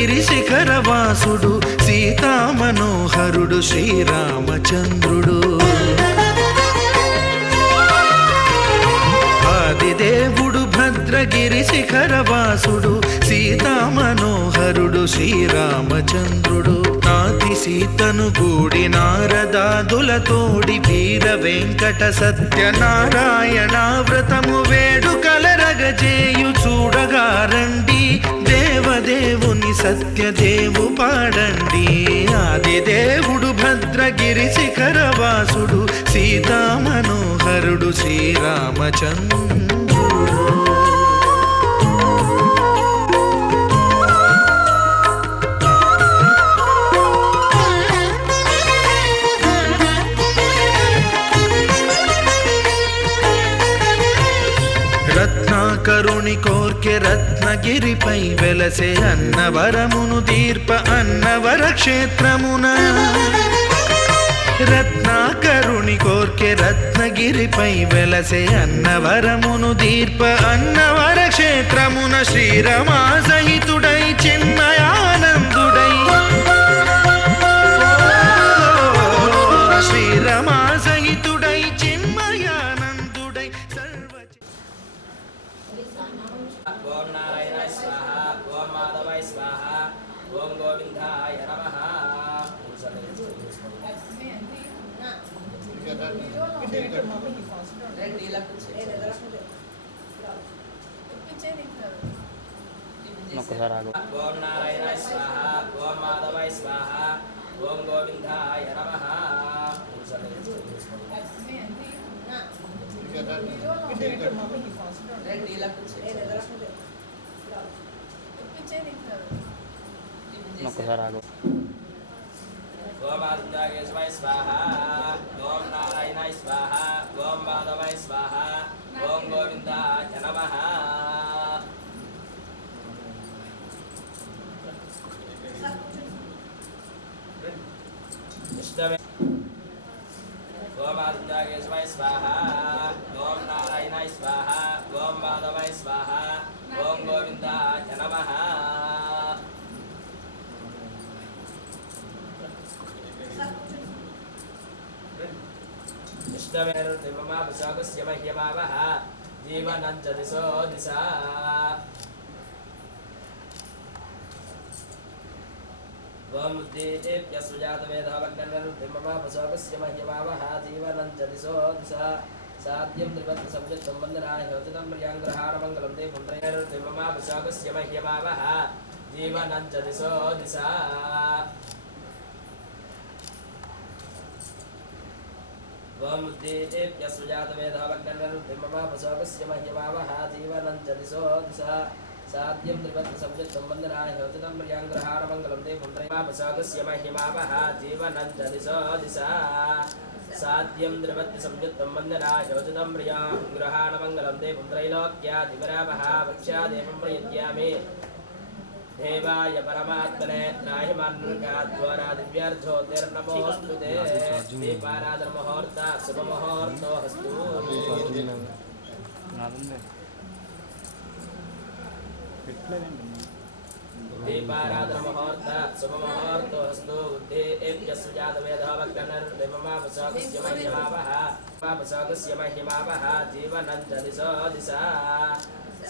భద్రగిరి శిఖరవాసుడు సీతామనోహరుడు శ్రీరామచంద్రుడు. ఆదిదేవుడు భద్రగిరి శిఖరవాసుడు సీతామనోహరుడు శ్రీరామచంద్రుడు. నాతి సీతను గూడి నారదాదులతోడి వీర వెంకట సత్యనారాయణ వ్రతము వేడుకలరగజేయు చూడగారండి. దేవదేవుని సత్యదేవు పాడండి. ఆదిదేవుడు భద్రగిరి శిఖరవాసుడు సీతామనోహరుడు శ్రీరామచంద్రుడు. రత్నాకరుని కోర్కె రత్నగిరిపై వెలసే అన్నవరమును దీర్ప అన్నవర క్షేత్రమున. రత్నాకరుని కోర్కె రత్నగిరిపై వెలసే అన్నవరమును దీర్ప అన్నవర క్షేత్రమున. శ్రీరమా సహితుడై చిన్మయానందుడై శ్రీరమా సహితుడై చిన్మయానందుడై సర్వ. ఓం నారాయణాయ స్వాహ, ఓం మాధవాయ స్వాహ, ఓం గోవిందాయ నమః. ఓం నారాయణాయ స్వాహ, ఓం మాధవాయ స్వాహ, ఓం గోవిందాయ నమః. ఓం ఆదిత్యాయ స్వాహ, ఓం నారాయణాయ స్వాహ, ఓం మాధవాయ స్వాహ, ఓం గోవిందాయ నమః. ఓం ఆదిత్యాయ స్వాహ, ఓం నారాయణాయ స్వాహ, ఓం మాధవాయ స్వాహ, ఓం గోవిందాయ నమః. ఇష్టమేరుర్మమాపశాకస్య మహ్యమావహ జీవనం చ దిశో దిశా. ఓం ఉద్దేభ్య సుజాతవేదవగ్నరుర్మమాపశాకస్య మహ్యమావహ జీవనం చ దిశో దిశా. సాధ్యం త్రిపత్ర సంయుక్తం వందనాయ హోచితం ప్రియాంగ్రహారమంగళం తే పుండ్రయరుర్మమాపశాకస్య మహ్యమావహ జీవనం చ దిశో దిశా. ఓం ఉద్దేభ్య సుజాతవేదవగ్నరుర్మమాపశాకస్య మహ్యమావహ జీవనం చ దిశో దిశా. సాధ్యం త్రిపత్ర సంయుక్తం వందనాయ హోచితం ప్రియాంగ్రహారమంగళం తే పుండ్రయరుర్మమాపశాకస్య మహ్యమావహ జీవనం చ దిశో దిశా. సాధ్యం త్రిపత్ర సంయుక్తం వందనాయ హోచితం ప్రియాంగ్రహారమంగళం తే పుండ్రైలోక్యాదివరావహ వక్ష్యాదేవం ప్రయత్యామి. దేవాయ పరమాత్మనే త్రాహిమాన్మృగాద్వారా దివ్యార్థోతిర్నమోऽस्तु తే. దీపారాధన ముహూర్త శుభముహూర్తోऽस्तु. దీపారాధన ముహూర్త శుభముహూర్తోऽस्तु. ఉద్దేభ్య సుజాతవేదవగ్నరుర్మమాపశాకస్య మహ్యమావహ జీవనం చ దిశో దిశా.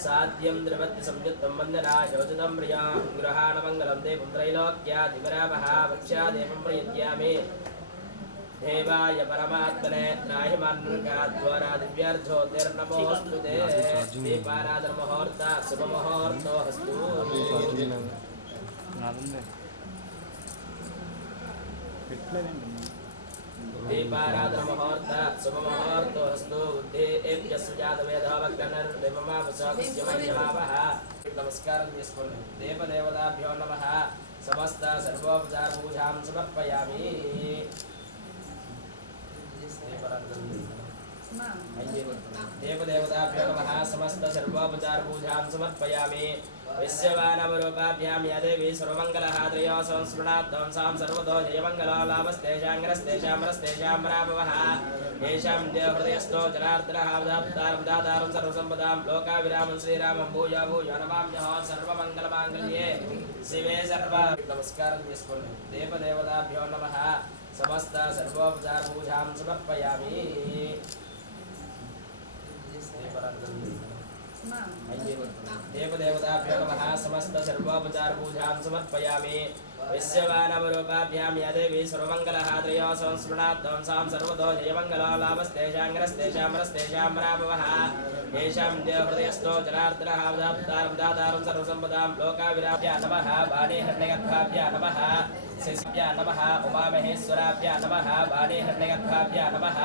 సాధ్యం త్రిపత్ర సంయుక్తం వందనాయ హోచితం ప్రియాంగ్రహారమంగళం తే పుండ్రైలోక్యాదివరావహ వక్ష్యాదేవం ప్రయత్యామి. దేవాయ పరమాత్మనే త్రాహిమాన్మృగాద్వారా దివ్యార్థోతిర్నమోऽस्तु తే. దీపారాధన ముహూర్త శుభముహూర్తోऽस्तు. దీపారాధన ముహూర్త శుభముహూర్తోऽस्तु. ఉద్దేభ్య సుజాతవేదవగ్నరుర్మమాపశాకస్య మహ్యమావహ. నమస్కారం చేసుకోండి. దేవదేవతాభ్యో నమః. సమస్త సర్వోపచార పూజాం సమర్పయామి. దేవదేవతాభ్యో నమః. సమస్త సర్వోపచార పూజాం సమర్పయామి. विश्ववानवरूपाभ्यां या देवी सर्वमङ्गलः त्रयो संस्मृणाद् सां सर्वतो जयमङ्गलो लाभस्तेषाङ्गरस्तेषां राभवः येषां हृदयस्थो जनार्दनः दातारं दातारं सर्वसम्पदां लोकाविरामं श्रीरामं भूयो भूयो नमाम्यः सर्वमङ्गलमाङ्गल्ये शिवे सर्व नमस्कारं చేసుకోండి देवदेवताभ्यो नमः समस्त सर्वोपचारपूजां समर्पयामि देवदेवताभ्यो नमः समस्त सर्वोपचारपूजां समर्पयामि विश्ववानवरूपाभ्यां या देवी सर्वमङ्गलः त्रयो संस्मृणाद् सां सर्वतो जयमङ्गलो लाभस्तेषाङ्गरस्तेषां राभवः येषां हृदयस्थो जनार्दनः दातारं सर्वसम्पदां लोकाविराभ्या नमः बाणेहण्यगर्भाभ्या नमः शिष्याभ्या नमः उमामहेश्वराभ्या नमः बाणेहण्यगर्भाभ्या नमः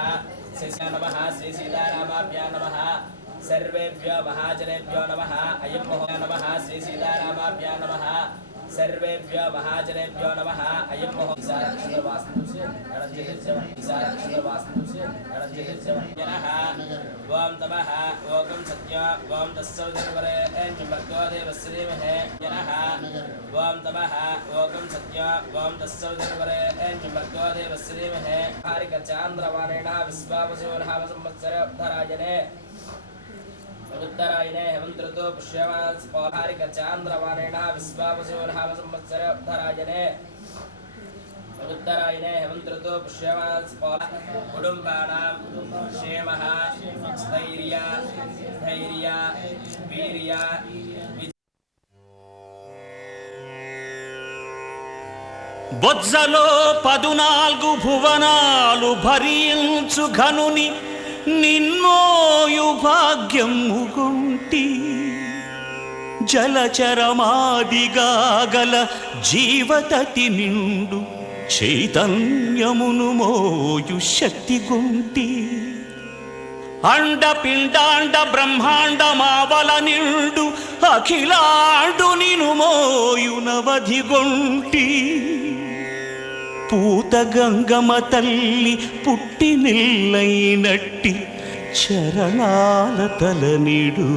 शिष्या नमः श्रीसीतारामाभ्या नमः सर्वेभ्यो महाजनेभ्यो नमः अयं महो नमः श्रीसीतारामाभ्या नमः सर्वेभ्यो महाजनेभ्यो नमः अयं महो ओम तमः ओम सत्य ओम तस्सौजनवरे एन्मर्गो देवश्रीमहे जनः ओम तमः ओम सत्य ओम तस्सौजनवरे एन्मर्गो देवश्रीमहे हारिकचान्द्रवाणेन विश्वावसुरः संवत्सरधरायने उत्तरायणे हेमन्त्रतो पुष्यमान् स्फोहारिकचान्द्रवाणेन विश्वावसुरः संवत्सरधरायने उत्तरायणे हेमन्त्रतो पुष्यमान् कुटुम्बानां क्षेमः स्थैर्य धैर्य वीर्य బొజ్జలో 14 భువనాలు భరించు ఘనుని నిన్నోయు భాగ్యముగుంటి జలచరమాదిగా గల జీవతటి నిండు చైతన్యమును మోయు శక్తిగుంటి అండ పిండాండ బ్రహ్మాండ మావల నిండు అఖిలాండు నిను మోయు నవధిగొంటి పూత గంగమ్మ తల్లి పుట్టి నిల్లైనట్టి చరణాల తలనిడు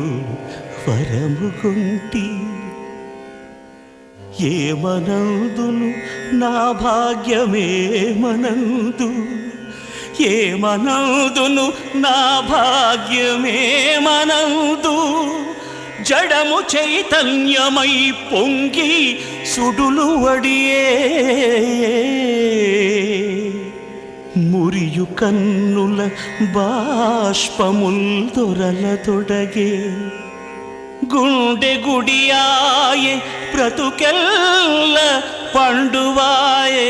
వరముగుంటి ఏమనందును నా భాగ్యమేమనందు ఏమనందును నా భాగ్యమేమనందు జడము చైతన్యమై పొంగి సుడులు వడియే మురియు కన్నుల బాష్పముల్ దొరల తొడగే గుండె గుడియాయే బ్రతుకెల్ల పండువాయే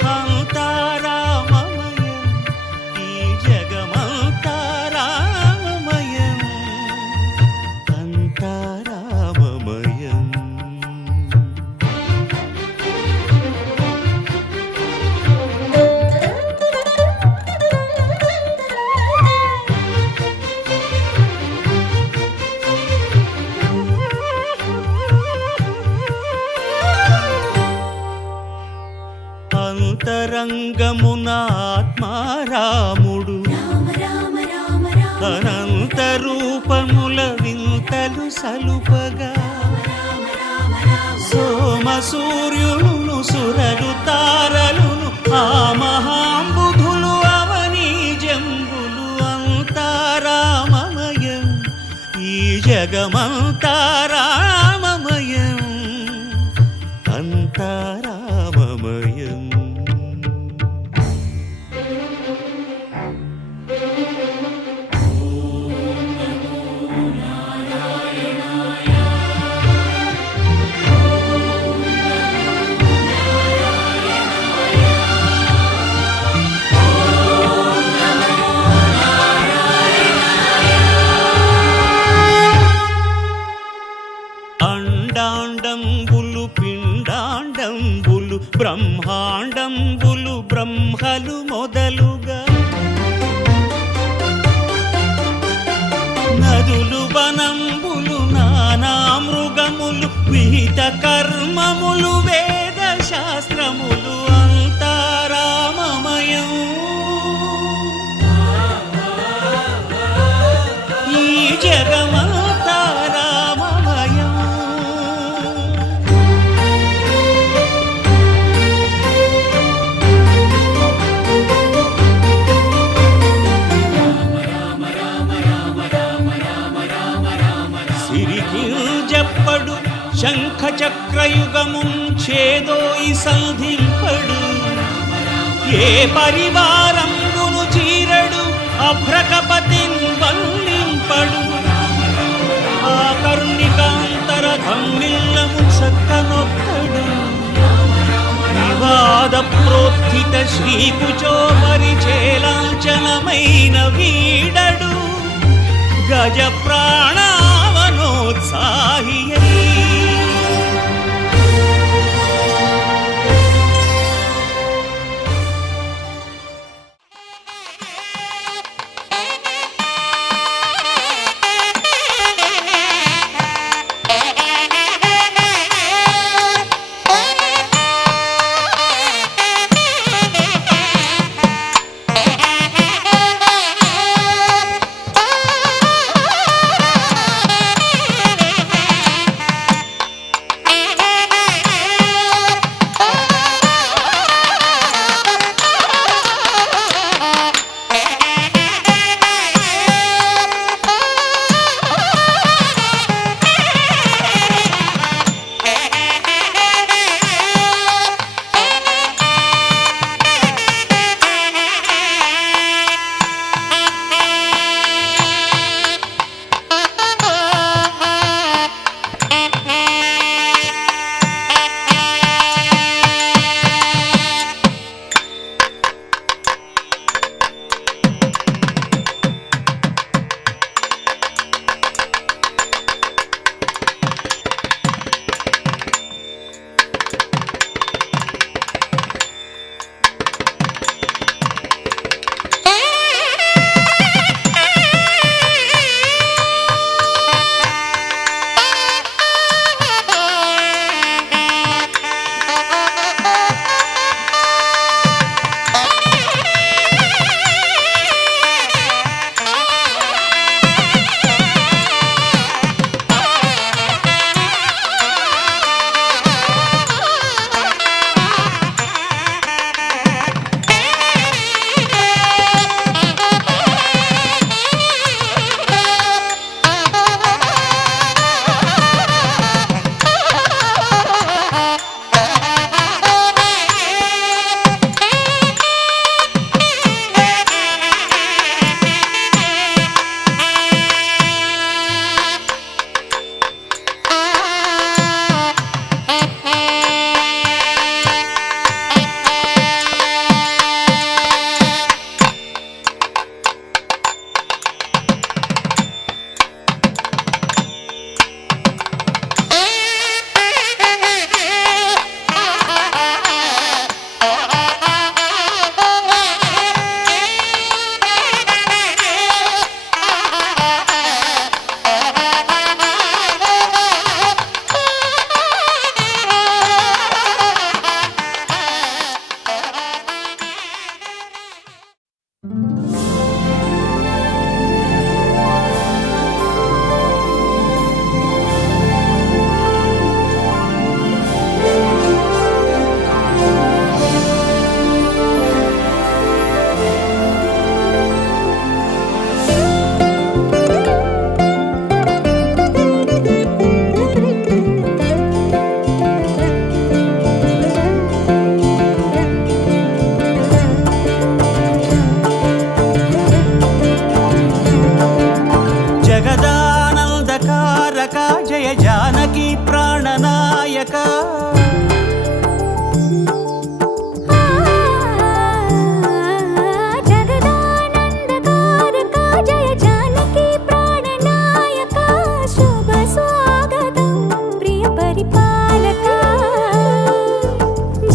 అంతరంగమున ఆత్మారాముడు అనంత రూపముల వింతలు సలుపగా సోమ సూర్యులను సురలు తారలును ఆ మహాంబుధులు అవని జంబులు అంతారామమయం ఈ జగమంతారామమయం అంతారామమయం. అండాండంబులు పిండాండంబులు బ్రహ్మాండంబులు బ్రహ్మలు మొదలుగా నదులు వనంబులు నానా మృగములు విహిత కర్మములు వేద శాస్త్రములు అంతారామమయం ఈ జగమంతారామమయం. సిరికింజప్పడు శంఖ చక్రయుగము చేదోయి సంధింపడు ఏ పరివారంబును చీరడు అభ్రకపతిన్ వల్లింపడు ఆ కర్ణికాంతర ధమ్మిల్లము చక్కనొక్కడు వివాద ప్రోత్థిత శ్రీకుచో పరిచేలాంఛనమైన వీడడు గజ ప్రాణావనోత్సాహియై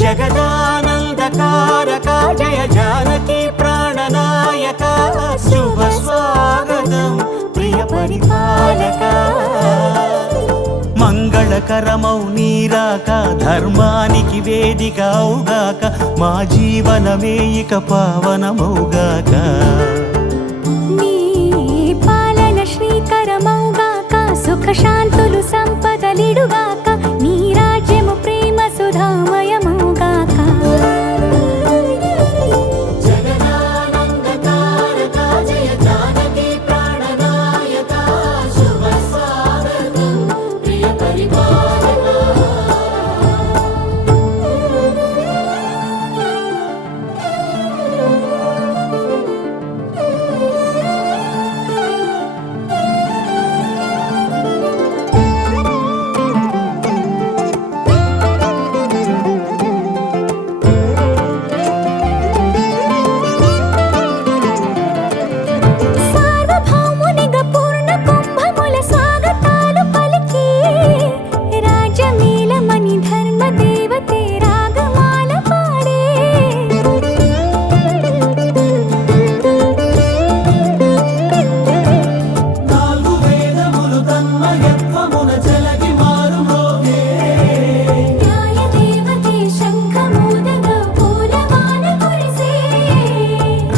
జగదానందకారక జయ జానకి ప్రాణనాయక శుభ స్వాగతం ప్రియ పరిపాలక మంగళకరమౌ నీరాక ధర్మానికి వేదిక అవుగాక మా జీవనమే ఇక పావనమౌగాక నీ పాలన శ్రీకరమౌగాక సుఖ శాంతులు సంపదలిడుగాక నీ రాజ్యము ప్రేమ సుధామయమౌగాక జగదానందకారక జయ జానకి ప్రాణనాయక శుభ స్వాగతం ప్రియ పరిపాలక సార్వభౌమునిగా పూర్ణ కుంభముల స్వాగతాలు పలికి రాజమేళమణి ధర్మ దేవతే రాగమాల పాడే నాలుగు వేదములు తన్మయత్వమున జలగి మారు మోగే న్యాయ దేవతే శంఖమూదగా పూలవాన కురిసే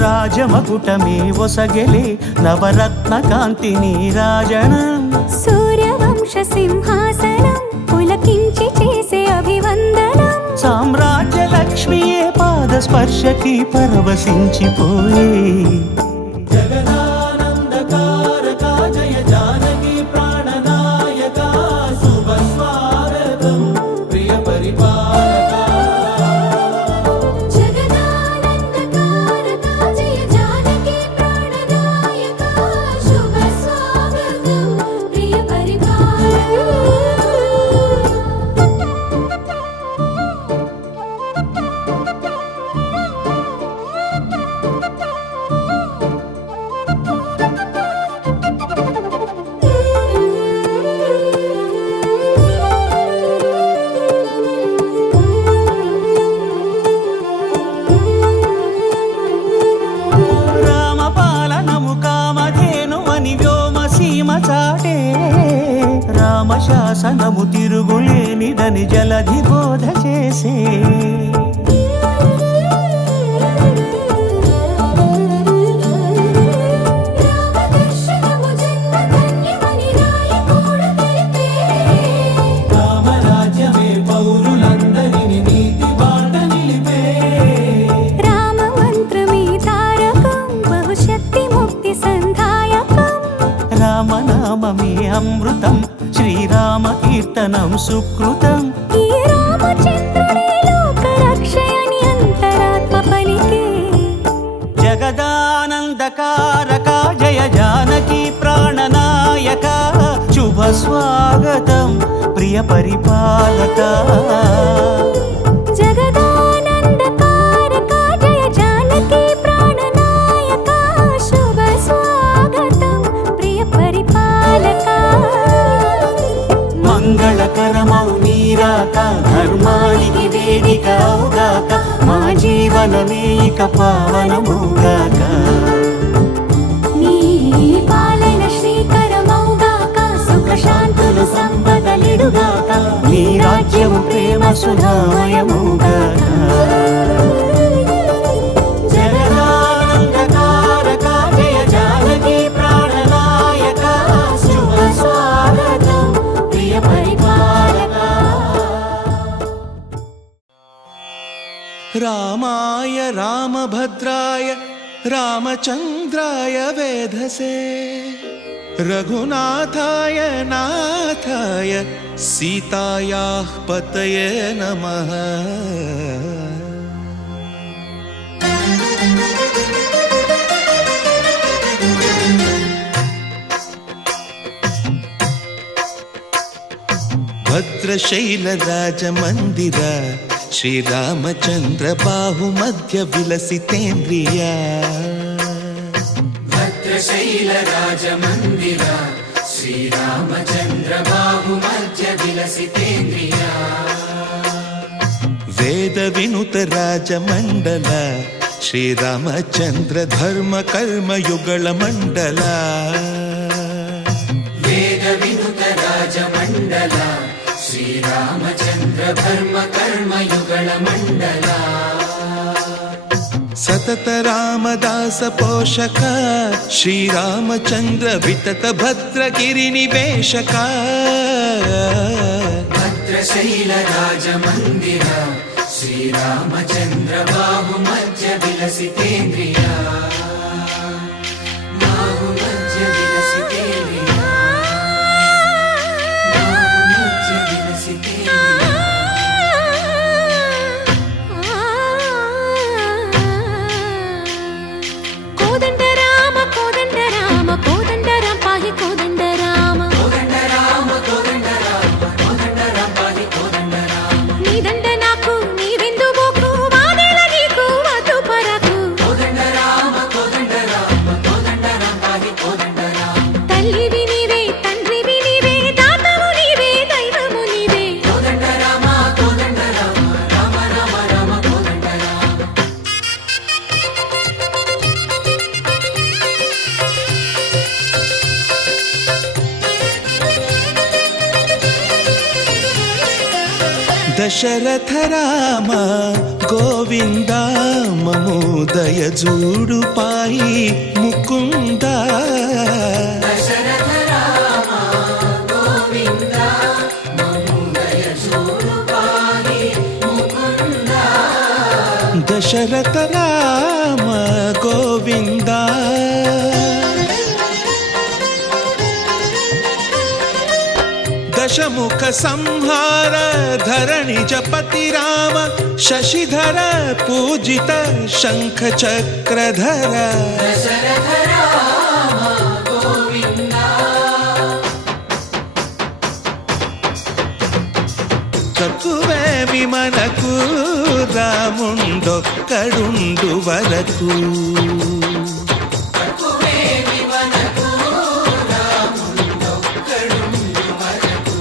రాజమకుటమే ఒసగెలే నవరత్న కాంతి నీరాజనం సూర్యవంశ సింహాసనం పులకించి చేసే అభివందనం సామ్రాజ్య లక్ష్మియే పాద స్పర్శకి పరవశించిపోయే జగదానందకారక జయ జానకి ప్రాణనాయక శుభ స్వాగతం ప్రియ పరిపాలక జగదానందకారక జయ జానకి ప్రాణనాయక శుభ స్వాగతం ప్రియ పరిపాలక రామపాలనము కామధేను అని వ్యోమసీమ చాటే రామశాసనము తిరుగులేనిదని జలధి బోధ చేసే రామదర్శనము జన్మధన్యమని రాయకూడు తెలిపే రామరాజ్యమే పౌరులందరిని నీతి బాట నిలిపే రామ మంత్రమే తారకం బహుశక్తి ముక్తి సంధాయకం రామనామమే అమృతం శ్రీరామ కీర్తనం సుకృతం ఈ రామచంద్రుడే లోక రక్షయని అంతరాత్మ పలికే జగదానందకారక జయ జానకి ప్రాణనాయక శుభ స్వాగతం ప్రియ పరిపాలక జగదానందకారక జయ జానకి ప్రాణనాయక శుభ స్వాగతం ప్రియ పరిపాలక మంగళకరమౌ నీరాక ధర్మానికి వేదిక అవుగాక మా జీవనమే ఇక పావనమౌగాక నీ పాలన శ్రీకరమౌగాక సుఖ శాంతులు సంపదలిడుగాక నీ రాజ్యము ప్రేమ సుధామయమౌగాక జగదానందకారక జయ జానకి ప్రాణనాయక శుభ స్వాగతం ప్రియ పరిపాలక రామాయ రామభద్రాయ రామచంద్రాయ వేధసే రఘునాథాయ నాథాయ సీతాయాః పతయే నమః భద్రశైలరాజమందిర శ్రీరామచంద్ర బాహుమధ్య విలసితేంద్రియ భద్రశైలరాజమందిర శ్రీరామచంద్ర బాహుమధ్య విలసితేంద్రియ వేద వినుత రాజమండల శ్రీరామచంద్ర ధర్మ కర్మయుగళ మండల వేద వినుత రాజమండల శ్రీరామచంద్ర ధర్మ కర్మయుగళ మండల సతత రామదాస పోషక శ్రీరామచంద్ర వితత భద్రగిరి నివేశక భద్రశైల రాజమందిర శ్రీరామచంద్ర బాహు మధ్య విలసితేంద్రియ బాహు మధ్య విలసితేంద్రియ బాహు మధ్య విలసితేంద్రియ కోదండ రామ కోదండ రామ కోదండ రామ పాహి కోదండ రామ కోదండ రామ కోదండ రామ కోదండ రామ పాహి కోదండ రామ నీదండ నాకు నీవెందు బోకు వాదేల నీకు వద్దు పరకు కోదండ రామ కోదండ రామ కోదండ రామ పాహి కోదండ రామ తల్లివి నీవే తండ్రివి నీవే దాతవు నీవే దైవము నీవే కోదండ రామ కోదండ రామ రామ రామ రామ కోదండ రామ దశరథ రామ గోవింద మమోదయ జూడు పాయి ముకుంద దశరథ రామ గోవింద మముదయ చూడు పాహి ముకుంద దశరథ రామ గోవింద దశముఖ సంహార ధరణి జపతి రామ శశిధర పూజిత శంఖ చక్రధర దశరథ రామ గోవింద తక్కువేమి మనకు రాముండొక్కడుండు వరకు తక్కువేమి మనకు రాముండొక్కడుండు వరకు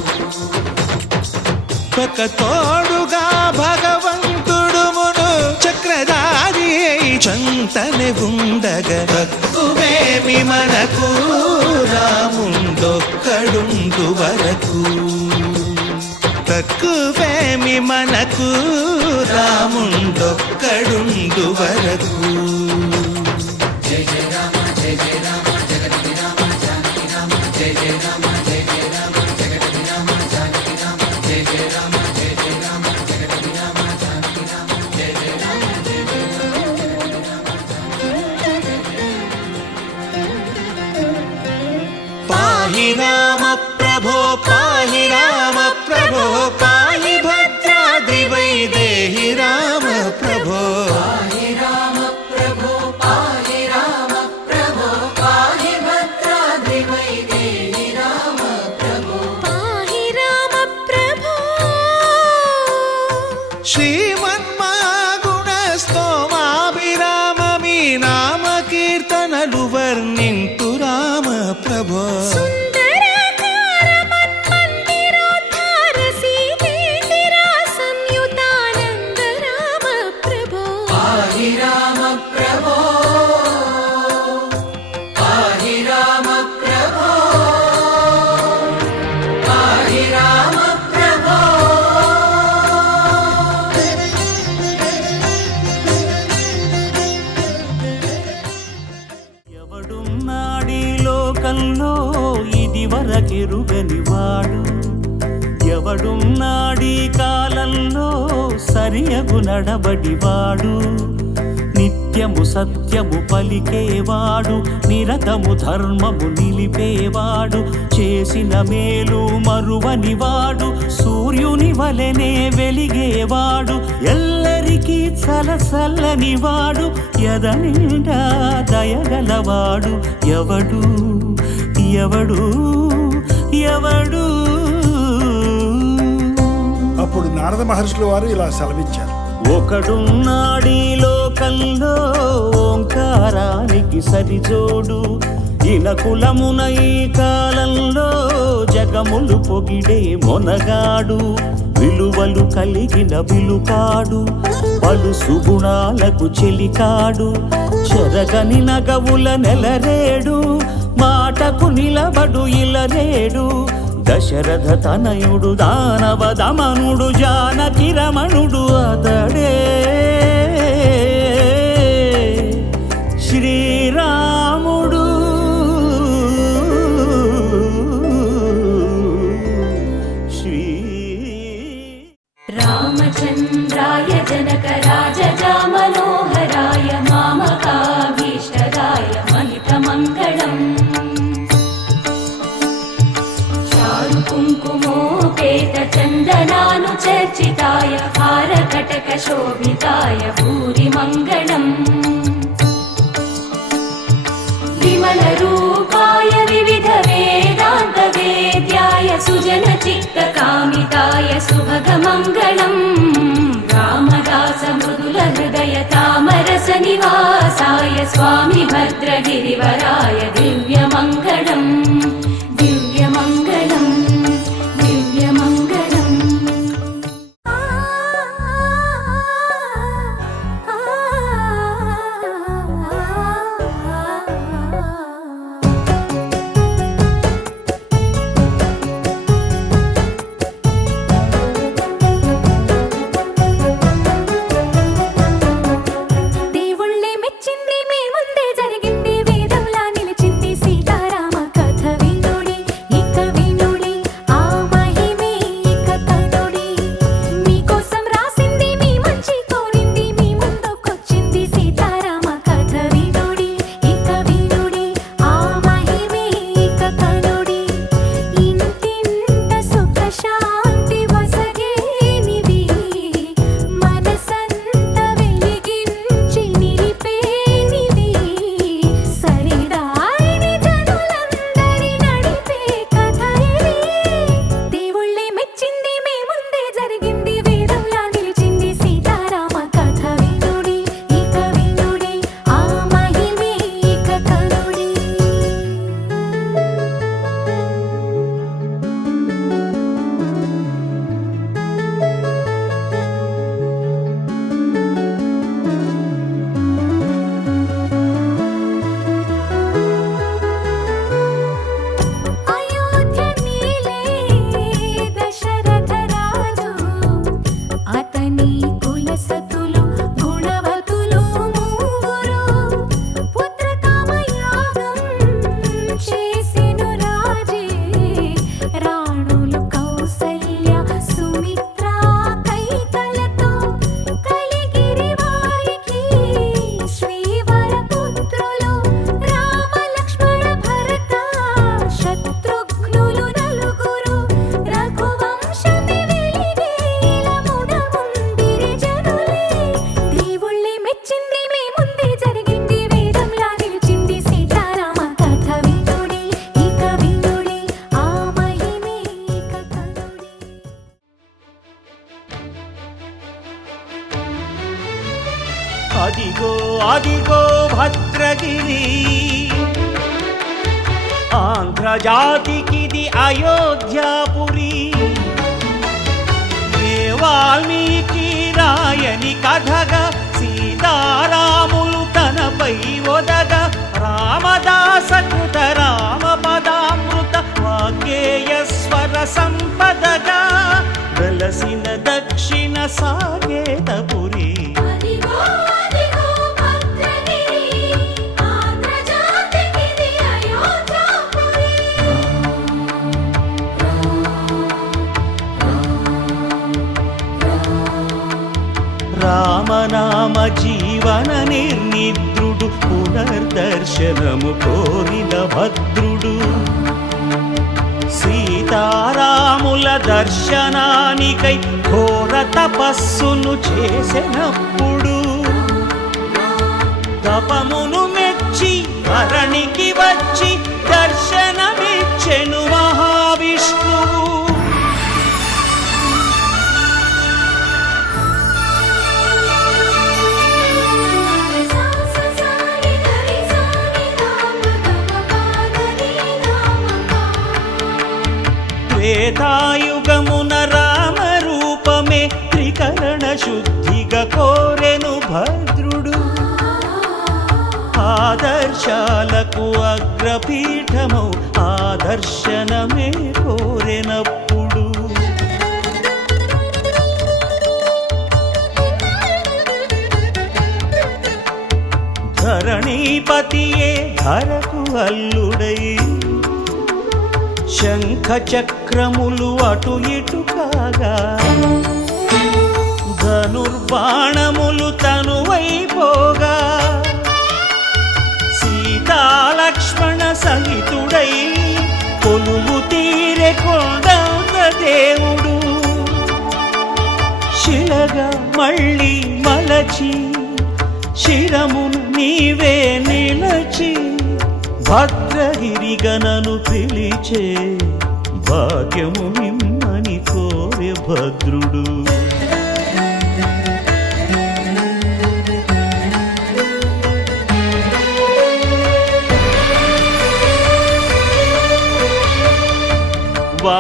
ఒక తోడుగా భగవంతుడు మును చక్రధారి చంతనే ఉండగ తక్కువేమి మనకు రాముండొక్కడుండు వరకు తక్కువేమి మనకు రాముండొక్కడుండు వరకు జయ జయ రామ జయ జయ రామ జగతి రామ జానకి రామ జయ జయ రామ జయ జయ రామ జగతి రామ జానకి రామ జయ జయ రామ జయ జయ రామ జగతి రామ జానకి రామ జయ జయ రామ జయ జయ రామ పాహి రామ ప్రభో పాహి రామ ప్రభో పాహి భద్రాద్రి వైదేహి రామ ప్రభో పాహి రామ ప్రభో పాహి రామ ప్రభో పాహి భద్రాద్రి వైదేహి రామ ప్రభో పాహి రామ ప్రభో శ్రీమన్మాగుణ స్తోమాభిరామ మీ నామ కీర్తనలు వర్ణింతు రామ ప్రభో సుందరాకార మన్మందిరోద్ధార సీతేందిరా సంయుతానంద రామ ప్రభో పాహి రామ ప్రభో పాహి రామ ప్రభో పాహి రామ ప్రభో ఎవడున్నాడీ లోకంలో ఇది వరకెరుగని వాడు ఎవడున్నాడీ కాలంలో సరియగు నడబడివాడు నిత్యము సత్యము పలికేవాడు నిరతము ధర్మము నిలిపేవాడు చేసిన మేలు మరువనివాడు సూర్యుని వలెనే వెలిగేవాడు ఎల్లరికీ చలచల్లనివాడు ఎదనిండా దయగలవాడు ఎవడు ఎవడు ఎవడు అప్పుడు నారద మహర్షుల వారు ఇలా సెలవిచ్చారు. ఒకడున్నాడీ లోకంలో ఓంకారానికి సరిజోడు ఇన కులమున ఈ కాలంలో జగములు పొగిడే మొనగాడు విలువలు కలిగిన విలుకాడు, పలు సుగుణాలకు చెలికాడు, చెరగని నగవుల నెలరేడు, మాటకు నిలబడు ఇలరేడు, దశరథ తనయుడు దానవ దమనుడు జానకి రమణుడు అతడే శ్రీరాముడు. రామచంద్రాయ జనకరాజా మనోహరాయ మామకాభీష్టదాయ మహితమంగళం. చారు కుంకుమోపేత చందనానుచర్చితాయ హారకటక శోభితాయ భూరి మంగళం. విమల రూపాయ వివిధ వేదాంత వేద్యాయ సుజన చిత్త కామితాయ సుభగ మంగళం. రామదాస మృదుల హృదయ తామరస నివాసాయ స్వామి భద్రగిరివరాయ దివ్య మంగళం. దివ్య మంగళం, దివ్య మంగళం. దేవుళ్ళే మెచ్చింది మీ ముందే జరిగింది, వేదంలా నిలిచింది సీతారామ కథ వినుడి, ఇక వినుడి ఆ మహిమే ఇక కనుడి. మీకోసం రాసింది మీ మంచి కోరింది, మీ ముందుకొచ్చింది సీతారామ కథ వినుడి, ఇక వినుడి ఆ మహిమే ఇక కనుడి. ఇంటింట సుఖ శాంతి వసగేనిది, మనసంత వెలిగించి నిలిపేనిది, సరిదారిని జనులందరి నడిపే కథ ఇది. దేవుళ్ళే మెచ్చింది మీ ముందే జరిగింది, వేదంలా నిలిచింది సీతారామ కథ వినుడి, ఇక వినుడి ఆ మహిమే ఇక కనుడి. అయోధ్య నీలే దశరథ రాజు, అతని కులసతులు గుణవతులు మూవురు, పుత్రకామయాగం చేసెను రాజే, రాణులు కౌసల్య సుమిత్ర కైకలతో, కలిగిరి వారికి శ్రీవర పుత్రులు, రామ లక్ష్మణ భరత శత్రుఘ్నులు నలుగురు, రఘువంశమి వెలిగే ఇలమున ముందిరి జనులే. దేవుళ్ళే మెచ్చింది మీ ముందే జరిగింది, వేదంలా నిలిచింది సీతారామ కథ వినుడి, ఇక వినుడి ఆ మహిమే ఇక కనుడి. అదిగో అదిగో భద్రగిరి, ఆంధ్రజాతికిది అయోధ్యాపురి. ఏ వాల్మీకి రాయని కథగా సీతారాములు తనపై ఒదగా, రామదాస కృత రామ పదామృత వాగ్గేయ స్వర సంపదగా, వెలసిన దక్షిణ సాగేతపురి. అదిగో అదిగో భద్రగిరి, ఆంధ్రజాతికిది అయోధ్యాపురి. రామనామ జీవన నిర్నిద్రుడు, పునర్దర్శనము కోరిన భద్రుడు, సీతారాముల దర్శనానికై ఘోర తపస్సును చేసినప్పుడు, తపమును మెచ్చి ధరణికి వచ్చి దర్శనమిచ్చెను మహావిష్ణువు. త్రేతాయుగమున రామ రూప ఆదర్శాలకు అగ్రపీఠమౌ ఆదర్శనమే కోరెనప్పుడు ధరణీపతియే ధరకు అల్లుడై శంఖ చక్రములు అటు ఇటు కాగా ధనుర్బాణములు తనువైపోగా సీతాలక్ష్మణ సహితుడై కొలువు తీరె కొండంద దేవుడు శిలగా మళ్ళీ మలచి శిరమును నీవే నిలచి భద్రగిరిగనను పిలిచే భాగ్యము నిమ్మని కోరె భద్రుడు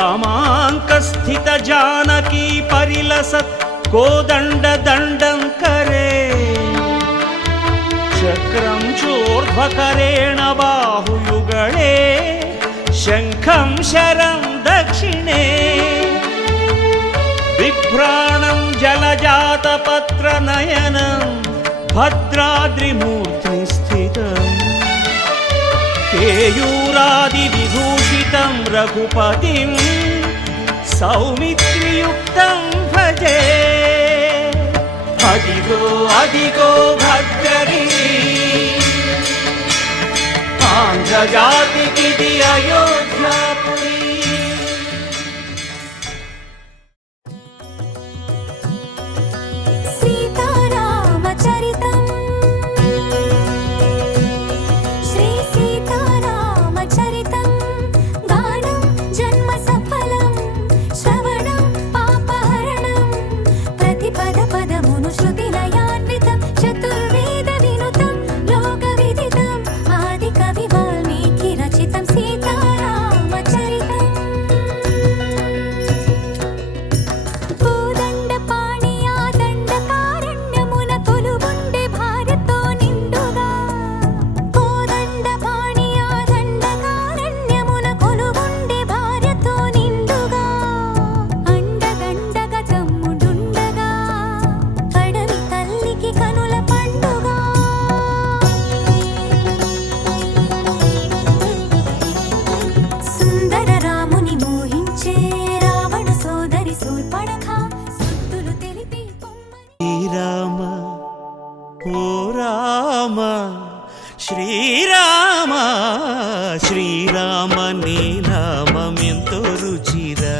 వామాంకస్థిత జానకీ పరిలసత్ కోదండ దండం కరే చక్రం చోర్ధ్వకరేణ బాహుయుగళే శంఖం శరం దక్షిణే బిభ్రాణం జలజాతపత్ర నయనం భద్రాద్రిమూర్తి స్థితం కేయూరాది విభూషితం రఘుపతిం సౌమిత్రియుక్తం భజే అదిగో అదిగో భద్రగిరి ఆంధ్రజాతికిది అయోధ్యాపురి సీతారామచరితం శ్రీ సీతారామచరితం గానం జన్మ సఫలం శ్రవణం పాపహరణం ప్రతి పద పదమును శృతి లయాన్వితం చతుర్వేద వినుతం లోక విదితం ఆది కవి వాల్మీకి రచితం సీతారామచరితం కోదండ పాణియా దండకారణ్యమున కొలువుండే భార్యతో నిండుగా కోదండ పాణియా దండకారణ్యమున కొలువుండే భార్యతో నిండుగా అండగండగ తమ్ముడుండగా అడవి తల్లికి కనుల పండుగ సుందర రాముని మోహించే రావణ సోదరి శూర్పణఖ సుత్తులు తెలిపి పొమ్మని శ్రీరామ ఓ రామ శ్రీరామ శ్రీరామ నీ నామం ఎంతో రుచిరా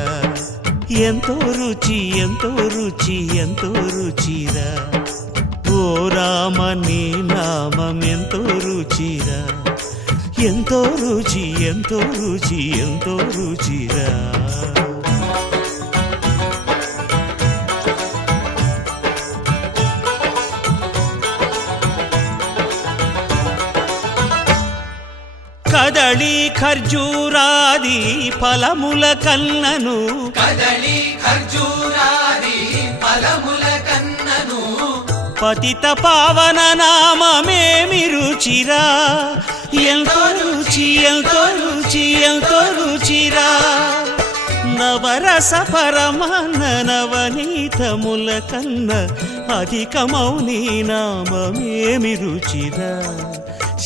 ఎంతో రుచి ఎంతో రుచి ఎంతో రుచిరా ఓ రామ నీ నామం ఎంతో రుచిరా ఎంతో రుచి ఎంతో రుచి ఎంతో రుచిరా కదళి ఖర్జూరాది ఫలముల కన్నను కదలి ఖర్జూరాది ఫలముల కన్నను పతిత పావన నామమేమి రుచిరా ఎంతో రుచి ఎంతో రుచి ఎంతో రుచిరా నవరస పరమాన్న నవనీతముల కన్న అధికమౌ నీ నామమేమి రుచిరా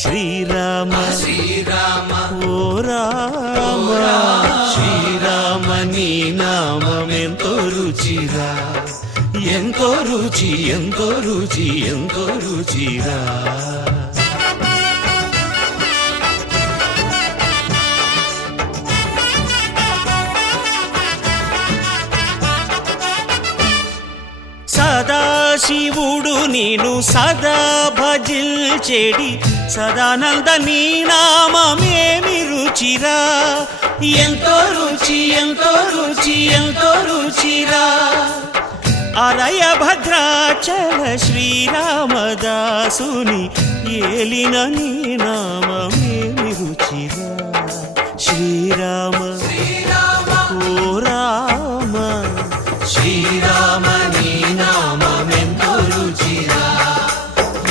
శ్రీరామ శ్రీరామ ఓ రామ శ్రీరామ నీ నామమెంతో రుచిరా ఎంతో రుచి ఎంతో రుచి ఎంతో రుచిరా సదాశివుడు నేను సదా భజిల్చెడి సదానంద నీ నామమేమి రుచిరా ఎంతో రుచి ఎంతో రుచి ఎంతో రుచిరా అరయ భద్రాచల శ్రీరామదాసుని ఏలిన నీ నామమేమి రుచిరా శ్రీరామ ఓ రామ శ్రీరామ నీ నామమెంతో రుచిరా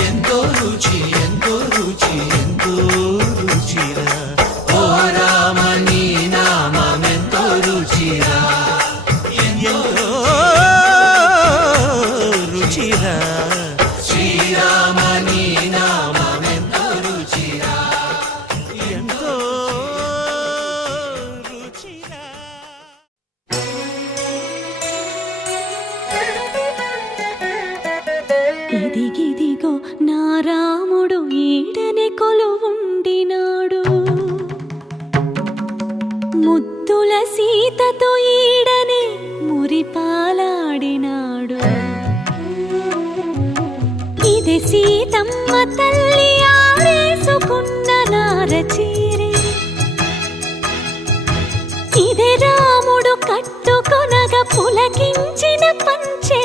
ఎంతో రుచి ఎంతో రుచి ఎంతో ఇదిగిదిగో నా రాముడు ఈడనే కొలువుండినాడు ముద్దుల సీతతో ఈడనే మురిపాలాడినాడు ఇది సీతమ్మ తల్లి ఆరేసుకున్న నారచీరే ఇదే రాముడు కట్టుకొనగా పులకించిన పంచే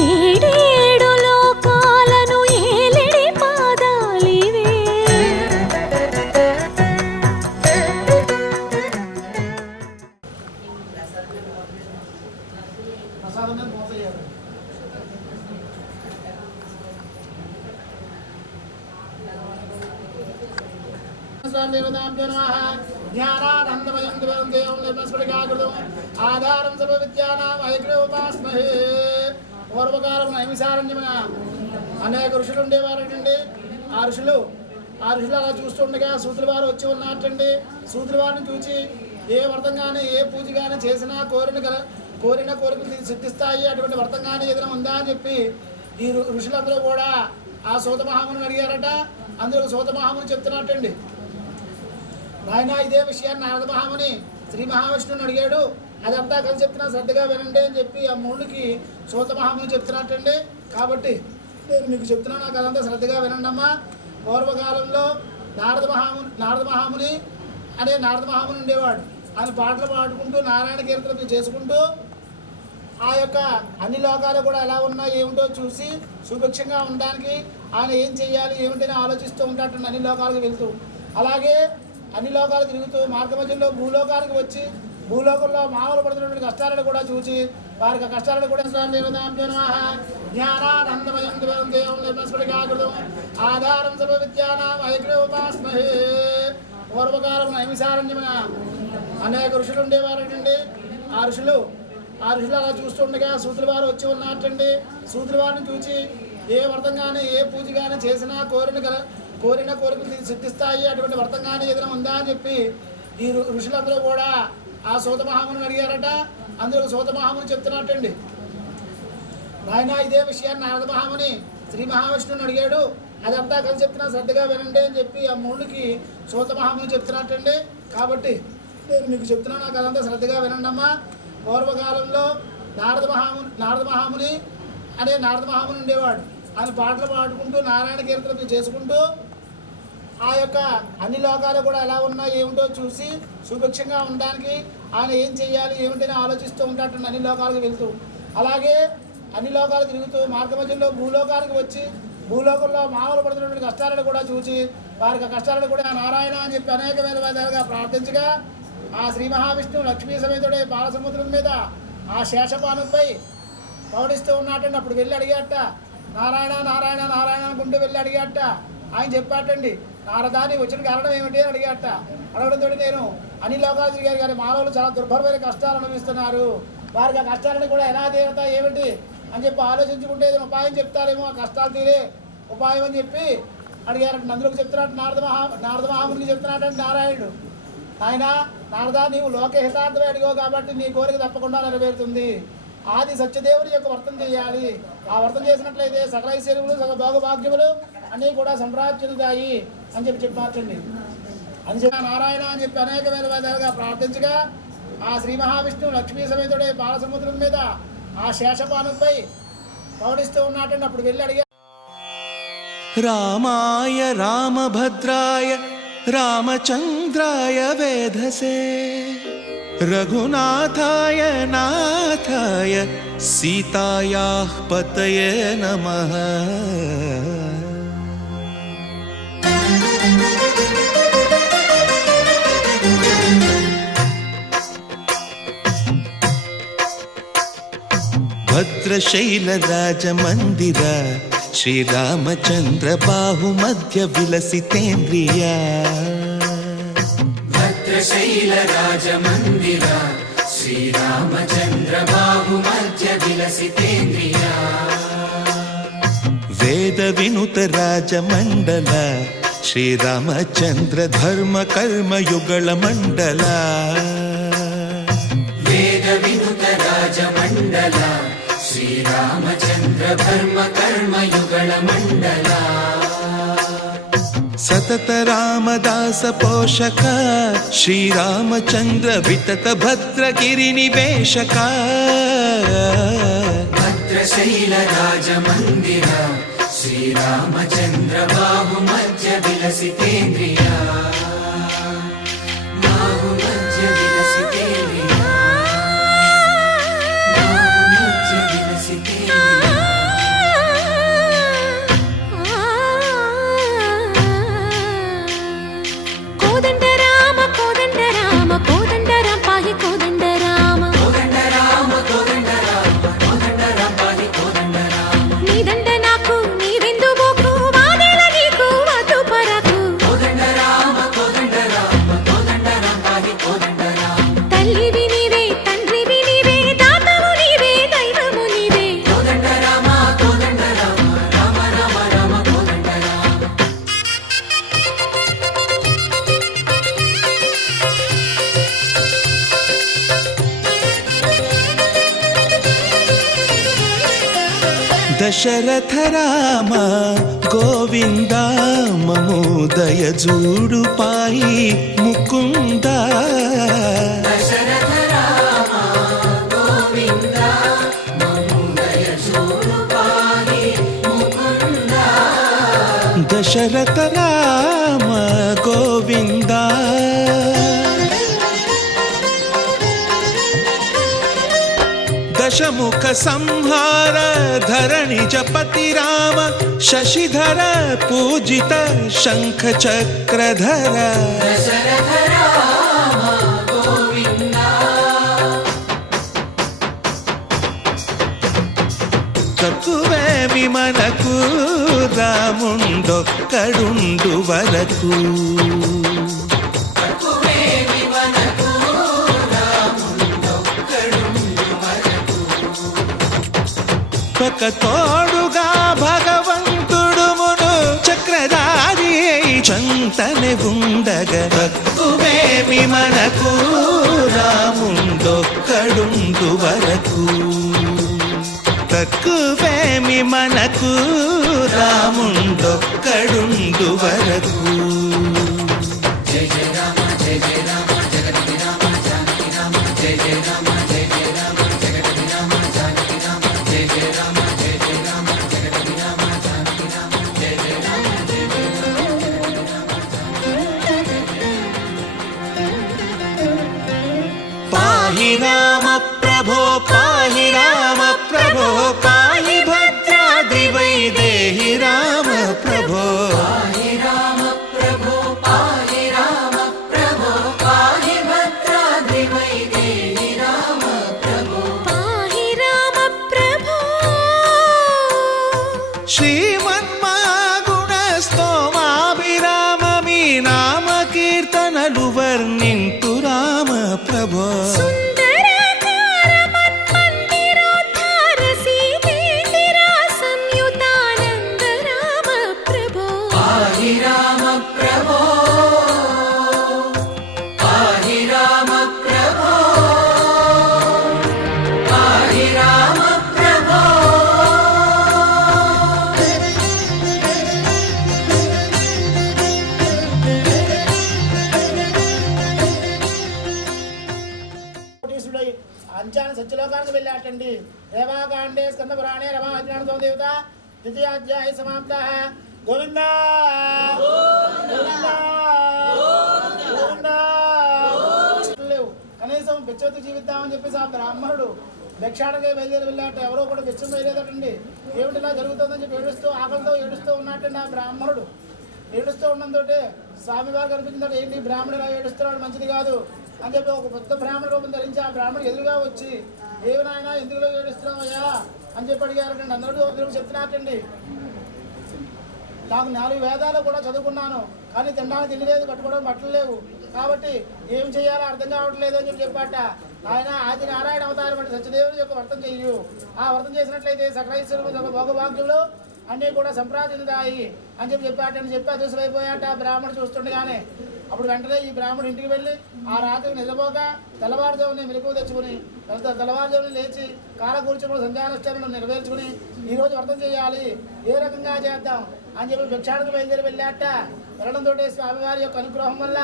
ఏడేడు లోకాలను ఏలిడి పాదాలివే ఆధారం సర్వ విద్యానాం ఐగ్రోపాస్మహే. పూర్వకాలం నైమిసారణ్యమున అనేక ఋషులు ఉండేవారటండి. ఆ ఋషులు అలా చూస్తుండగా సూతుల వారు వచ్చి ఉన్నట్టండి. సూతుల వారిని చూచి ఏ వ్రతం కానీ ఏ పూజ కానీ చేసినా కోరిన కోరికలు సిద్ధిస్తాయి, అటువంటి వ్రతం కానీ ఏదైనా ఉందా అని చెప్పి ఈ ఋషులందరూ కూడా ఆ సూత మహాముని అడిగారట. అందులో సూత మహాముని చెప్తున్నట్టండి, ఆయన ఇదే విషయాన్ని నారద మహాముని శ్రీ మహావిష్ణువుని అడిగాడు, అదంతా కలిసి చెప్తున్నా శ్రద్ధగా వినండి అని చెప్పి ఆ మూడుకి సూత మహాముని చెప్తున్నట్టండి. కాబట్టి నేను మీకు చెప్తున్నాను, నాకు అదంతా శ్రద్ధగా వినండి అమ్మా. పూర్వకాలంలో నారద మహాముని ఉండేవాడు. ఆయన పాటలు పాడుకుంటూ నారాయణ కీర్తనలు చేసుకుంటూ ఆ యొక్క అన్ని లోకాలు కూడా ఎలా ఉన్నాయి ఏమిటో చూసి సుభిక్షంగా ఉండడానికి ఆయన ఏం చేయాలి ఏమిటని ఆలోచిస్తూ ఉంటాడు అన్ని లోకాలకు వెళ్తూ. అలాగే అన్ని లోకాలు తిరుగుతూ మార్గమధ్యంలో భూలోకానికి వచ్చి భూలోకంలో మామూలు పడుతున్నటువంటి కష్టాలను కూడా చూసి వారికి ఆ కష్టాలను కూడా ఆధారం సర్వ విద్యానాం ఐగ్రోపాస్మహే. పూర్వకాలం నైమిసారణ్యమున అనేక ఋషులు ఉండేవారటండి. ఆ ఋషులు అలా చూస్తుండగా సూతుల వారు వచ్చి ఉన్నట్టండి. సూతుల వారిని చూచి ఏ వ్రతం కానీ ఏ పూజ కానీ చేసినా కోరిన కోరికలు సిద్ధిస్తాయి, అటువంటి వ్రతం కానీ ఏదైనా ఉందా అని చెప్పి ఈ ఋషులందరూ కూడా ఆ సూత మహాముని అడిగారట. అందులో సూత మహాముని చెప్తున్నట్టండి, ఆయన ఇదే విషయాన్ని నారద మహాముని శ్రీ మహావిష్ణువుని అడిగాడు, అదంతా కలిసి చెప్తున్నా శ్రద్ధగా వినండి అని చెప్పి ఆ మూడుకి సూత మహాముని చెప్తున్నట్టండి. కాబట్టి నేను మీకు చెప్తున్నాను, నాకు అదంతా శ్రద్ధగా వినండి అమ్మా. పూర్వకాలంలో నారద మహాముని ఉండేవాడు. ఆయన పాటలు పాడుకుంటూ నారాయణ కీర్తనలు చేసుకుంటూ ఆ యొక్క అన్ని లోకాలు కూడా ఎలా ఉన్నాయి ఏమిటో చూసి సుభిక్షంగా ఉండడానికి ఆయన ఏం చేయాలి ఏమిటని ఆలోచిస్తూ ఉంటాడు అన్ని లోకాలకు వెళ్తూ. అలాగే అన్ని లోకాలు తిరుగుతూ మార్గమధ్యంలో భూలోకానికి వచ్చి భూలోకంలో మామూలు పడుతున్నటువంటి కష్టాలను కూడా చూసి వారికి ఆ కష్టాలను కూడా నారాయణ అని చెప్పి అనేక విధాలుగా ప్రార్థించగా ఆ శ్రీ మహావిష్ణువు లక్ష్మీ సమేతుడే బాలసముద్రం మీద ఆ శేషపానుపై పౌడిస్తూ ఉన్నట్టండి. అప్పుడు వెళ్ళి అడిగాట, నారాయణ నారాయణ నారాయణ అనుకుంటూ వెళ్ళి అడిగాట. ఆయన చెప్పాటండి, నారదాని వచ్చిన కారణం ఏమిటి అని అడిగాట. అడగడంతో నేను అన్ని లోకాలు తిరిగారు కానీ మానవులు చాలా దుర్భరమైన కష్టాలు అనుభవిస్తున్నారు, వారికి ఆ కష్టాలను కూడా ఎలా తీరుతాయి ఏమిటి అని చెప్పి ఆలోచించుకుంటే ఏదైనా ఉపాయం చెప్తారేమో, ఆ కష్టాలు తీరే ఉపాయం అని చెప్పి అడిగారంట. నందులకు చెప్తున్నాడు నారద మహామునికి చెప్తున్నాడంటే నారాయణుడు, ఆయన నారదా నీవు లోకహితార్థమే అడిగావు కాబట్టి నీ కోరిక తప్పకుండా నెరవేరుతుంది. ఆది సత్యదేవుని యొక్క వర్తం చేయాలి, ఆ వర్తం చేసినట్లయితే సకల ఐశ్వర్యములు సకల భోగభాగ్యములు అన్నీ కూడా సంప్రాప్తిస్తాయి అని చెప్పార్చండి. అని చెప్పి నారాయణ అని చెప్పి అనేక విధాలుగా ప్రార్థించగా ఆ శ్రీ మహావిష్ణువు లక్ష్మీ సమేతుడే బాలసముద్రం మీద ఆ శేషపానుపై పౌడిస్తూ ఉన్నట్టండి. అప్పుడు వెళ్ళి అడిగా, రామాయ రామభద్రాయ రామచంద్రాయ వేధసే రఘునాథాయ నాథాయ సీతాయాః పతయే నమః. భద్రశైలరాజమందిర శ్రీరామచంద్ర బాహుమధ్య విలసితేంద్రియ. భద్రశైలరాజమందిర శ్రీరామచంద్ర బాహుమధ్య విలసితేంద్రియ. వేద వినుత రాజమండల శ్రీరామచంద్ర ధర్మ కర్మ యుగళ మండల. వేద చంద్రధర్మ కర్మయుగళ మండల సతత రామదాస పోషక శ్రీరామచంద్ర వితత భద్రగిరి నివేశక భద్రశైల రాజమందిర శ్రీరామచంద్ర బాహు మధ్య విలసితేంద్రియ బాహు మధ్య విలసితేంద్రియ బాహు మధ్య విలసితేంద్రియ కోదండ రామ కోదండ రామ కోదండ రామ పాహి కోదండ రామ కోదండ రామ కోదండ రామ కోదండ రామ పాహి కోదండ రామ నీదండ నాకు నీవెందు బోకు వాదేల నీకు వద్దు పరకు కోదండ రామ కోదండ రామ కోదండ రామ పాహి కోదండ రామ తల్లివి నీవే తండ్రివి నీవే దాతవు నీవే దైవము నీవే కోదండ రామ కోదండ రామ రామ రామ రామ కోదండ రామ దశరథ రామ గోవింద మమోదయ జూడు పాయి ముకుంద దశరథ రామ గోవింద మముదయ చూడు పాహి ముకుంద దశరథ రామ గోవింద దశముఖ సంహార ధరణి జపతి రామ శశిధర పూజిత శంఖ చక్రధర దశరథ రామ గోవింద తక్కువేమి మనకు రాముండొక్కడుండు వరకు తక్కువేమి మనకు రాముండొక్కడుండు వరకు ఒక తోడుగా భగవంతుడు మును చక్రధారి అయి చంతనే ఉండగా తక్కువేమి మనకు రాముండొక్కడుండు వరకు తక్కువేమి మనకు రాముండొక్కడుండు వరకు జయ జయ రామ జయ జయ రామ జగతి రామ జానకి రామ జయ జయ రామ జయ జయ రామ జగతి రామ జానకి రామ జయ జయ రామ జయ జయ రామ జగతి రామ జానకి రామ జయ జయ రామ జయ జయ రామ పాహి రామ ప్రభో పాహి రామ ప్రభో పాహి భద్రాద్రి వైదేహి రామ ప్రభో పాహి రామ ప్రభో పాహి రామ ప్రభో పాహి భద్రాద్రి వైదేహి రామ ప్రభో పాహి రామ ప్రభో శ్రీమన్మాగుణ స్తోమాభిరామ మీ నామ కీర్తనలు వర్ణింతు రామ ప్రభో సుందరాకార మన్మందిరోద్ధార సీతేందిరా సంయుతానంద రామ ప్రభో పాహి రామ ప్రభో పాహి రామ ప్రభో పాహి రామ ప్రభో కోటీశ్వరుడై అంచాన సత్యలోకానికి వెళ్ళాటండి దేవాకాండే స్కంద పురాణే రమాజ్ఞాన దేవత ద్వితీయాధ్యాయ సమాప్త గోవింద గోవింద గోవింద లేవు కనీసం బిచ్చవతి జీవిద్దామని చెప్పేసి ఆ బ్రాహ్మణుడు భిక్షాటకే బయలుదేరి వెళ్ళాట ఎవరో కూడా బిచ్చం వేయలేదటండి ఏమిటి ఇలా జరుగుతుందని చెప్పి ఏడుస్తూ ఆకలితో ఏడుస్తూ ఉన్నట్టండి ఆ బ్రాహ్మణుడు ఏడుస్తూ ఉండడంతో స్వామివారు కనిపించిందట ఏంటి బ్రాహ్మణుడు ఇలా ఏడుస్తున్నాడు మంచిది కాదు అని చెప్పి ఒక పెద్ద బ్రాహ్మణ రూపం ధరించి ఆ బ్రాహ్మణుడు ఎదురుగా వచ్చి ఏమి నాయన ఎందుకులో ఏడుస్తున్నావయ్యా అని చెప్పి అడిగారటండి అందరూ చెప్తున్నారటండి నాకు 4 వేదాలు కూడా చదువుకున్నాను కానీ తినడానికి తిండి లేదు కట్టుకోవడం బట్టలు లేవు కాబట్టి ఏం చేయాలో అర్థం కావట్లేదు అని చెప్పి చెప్పాట ఆయన ఆది నారాయణ అవతారం అంటే సత్యదేవుని యొక్క వ్రతం చెయ్యు ఆ వ్రతం చేసినట్లయితే సకలైశ్వరులు భోగభాగ్యులు అన్నీ కూడా సంప్రాప్తిందాయి అని చెప్పి చెప్పాటని చెప్పి అదృశ్యమైపోయాట బ్రాహ్మణుడు చూస్తుండగానే అప్పుడు వెంటనే ఈ బ్రాహ్మణుడు ఇంటికి వెళ్ళి ఆ రాత్రి నిద్రపోక తెల్లవారుజామునే మెలకువ తెచ్చుకుని తెల్లవారుజామున లేచి కాల కూర్చుని సంధ్యానుష్ఠానం నెరవేర్చుకుని ఈరోజు వ్రతం చేయాలి, ఏ రకంగా చేద్దాం అని చెప్పి భిక్షానికి బయలుదేరి వెళ్ళాట. వెళ్ళడంతో స్వామివారి యొక్క అనుగ్రహం వల్ల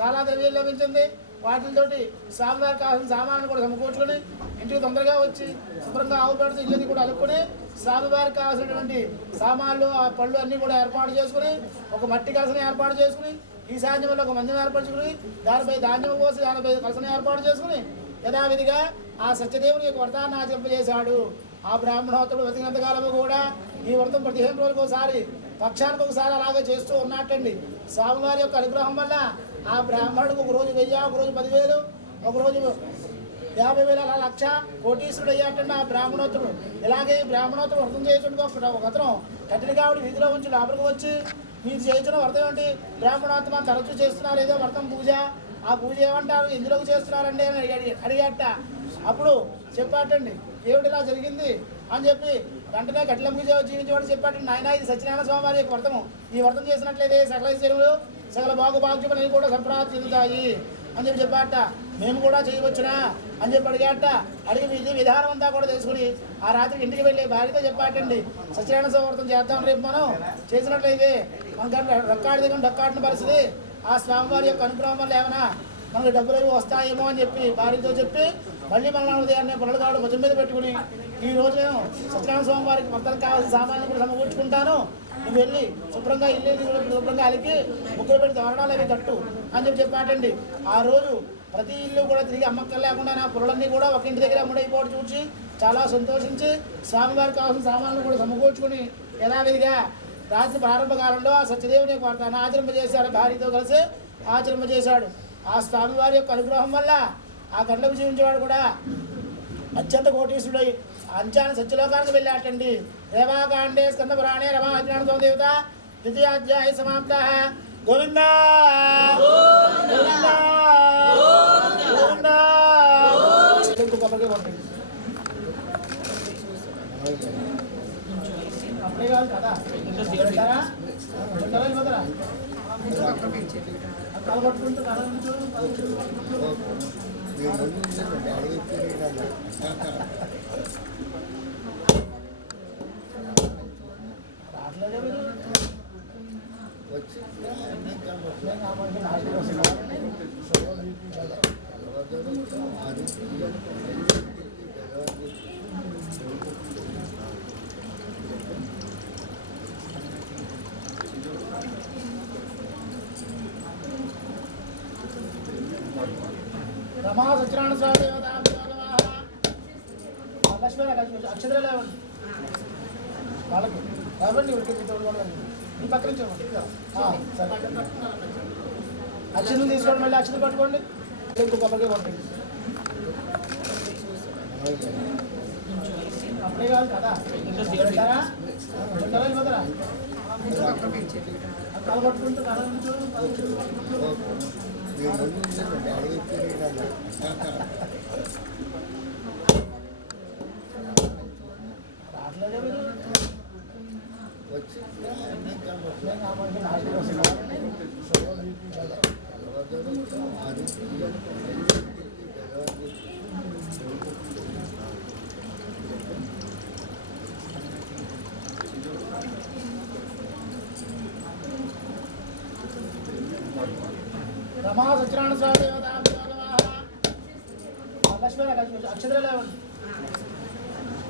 చాలా ద్రవ్యం లభించింది. వాటితోటి స్వామివారికి కావాల్సిన సామాన్లు కూడా సమకూర్చుకొని ఇంటికి తొందరగా వచ్చి శుభ్రంగా ఆవు పెడుతూ ఇల్లుని కూడా అలుపుకొని స్వామివారికి కావాల్సినటువంటి సామాన్లు ఆ పళ్ళు అన్నీ కూడా ఏర్పాటు చేసుకుని ఒక మట్టి కలసని ఏర్పాటు చేసుకుని ఈశాన్యంలో ఒక మందిరం ఏర్పరచుకుని దానిపై ధాన్యం పోసి దానిపై కలసని ఏర్పాటు చేసుకుని యథావిధిగా ఆ సత్యదేవుని యొక్క వ్రతాన్ని ఆచరింపజేశాడు. ఆ బ్రాహ్మణోత్తరుడు బతికినంత కాలము కూడా ఈ వ్రతం 15 రోజులకు ఒకసారి పక్షానికి ఒకసారి అలాగే చేస్తూ ఉన్నట్టండి. స్వామివారి యొక్క అనుగ్రహం వల్ల ఆ బ్రాహ్మణుడికి ఒక రోజు 1000, ఒక రోజు 10,000, ఒక రోజు 50,000, అలా 1,00,000 కోటీశ్వరుడు అయ్యాటండి ఆ బ్రాహ్మణోత్తరుడు. ఇలాగే ఈ బ్రాహ్మణోత్తరుడు వ్రతం చేస్తుండగా ఒక అతను కట్టిన కావిడి వీధిలో ఉంచి లోపలికి వచ్చి మీరు చేస్తున్న వ్రతం ఏంటి, బ్రాహ్మణోత్తమ తరచూ చేస్తున్నారు ఏదో వ్రతం పూజ, ఆ పూజ ఏమంటారు, ఎందులోకి చేస్తున్నారండి అని అడిగాట. అప్పుడు చెప్పాటండి దేవుడు ఇలా జరిగింది అని చెప్పి వెంటనే కట్ల పూజ జీవించేవాడు చెప్పాటండి, నాయన ఇది సత్యనారాయణ స్వామి వారి యొక్క వ్రతము, ఈ వ్రతం చేసినట్లయితే సకల శరీరులు సకల బాగుభాగ్యములు కూడా సంప్రాప్తి చెందుతాయి అని చెప్పి చెప్పాట. మేము కూడా చేయవచ్చునా అని చెప్పి అడిగాట. అడిగి విధి విధానం అంతా కూడా తెలుసుకుని ఆ రాత్రికి ఇంటికి వెళ్ళి భార్యతో చెప్పాటండి, సత్యనారాయణ స్వామి వ్రతం చేద్దాం రేపు మనం చేసినట్లయితే మనకు రక్కాడి దగ్గర డక్కాడిన పరిస్థితి, ఆ స్వామివారి యొక్క అనుగ్రహం వల్ల ఏమైనా మనకు డబ్బులు అవి వస్తాయేమో అని చెప్పి భార్యతో చెప్పి మళ్ళీ మన ఉదయాన్నే పొలలు కావడం భుజం మీద పెట్టుకుని ఈ రోజు నేను సత్యనారాయణ స్వామి వారికి భర్తలకు కావాల్సిన సామాన్లు కూడా సమకూర్చుకుంటాను, నువ్వు వెళ్ళి శుభ్రంగా ఇల్లు శుభ్రంగా అలికి ముగ్గురు పెట్టి తోరణాలు అవి కట్టు అని చెప్పి చెప్పాటండి. ఆ రోజు ప్రతి ఇల్లు కూడా తిరిగి అమ్మక్కలు లేకుండా నా పొలలన్నీ కూడా ఒక ఇంటి దగ్గర అమ్ముడైపోవడం చూసి చాలా సంతోషించి స్వామివారికి కావాల్సిన సామాన్లు కూడా సమకూర్చుకుని యథావిధిగా రాత్రి ప్రారంభ కాలంలో ఆ సత్యదేవుని యొక్క వ్రతాన్ని ఆచరింపజేశాడు. భార్యతో కలిసి ఆచరింపజేశాడు. ఆ స్వామివారి యొక్క అనుగ్రహం వల్ల ఆ గంటలకు జీవించేవాడు కూడా అత్యంత కోటీశ్వరుడై అంచాన సత్యలోకానికి వెళ్ళాటండి. రేవాకాండే స్కంద పురాణే రమాజ్ఞాన దేవత ద్వితీయాధ్యాయ సమాప్త. గోవింద గోవింద గోవింద. కొబ్బరికి కొట్టండి అప్పుడే కాదు కదా ఉంటారా వెళ్ళిపోతారా కలబట్టుకుంటూ రమా సత్యనారాయణ స్వామి లక్ష్మీ అక్షరాలు ఇవ్వండి వాళ్ళకి ఇవ్వండి ఈ పక్క నుంచి అక్షరం తీసుకోండి, మళ్ళీ అక్షరం పట్టుకోండి, కొబ్బరికి కొట్టండి అప్పుడే కాదు కదా ఉంటారా వెళ్ళిపోతారా కలబట్టుకుంటూ రమా సత్యనారాయణ స్వామి లక్ష్మీ అక్షరాలు ఇవ్వండి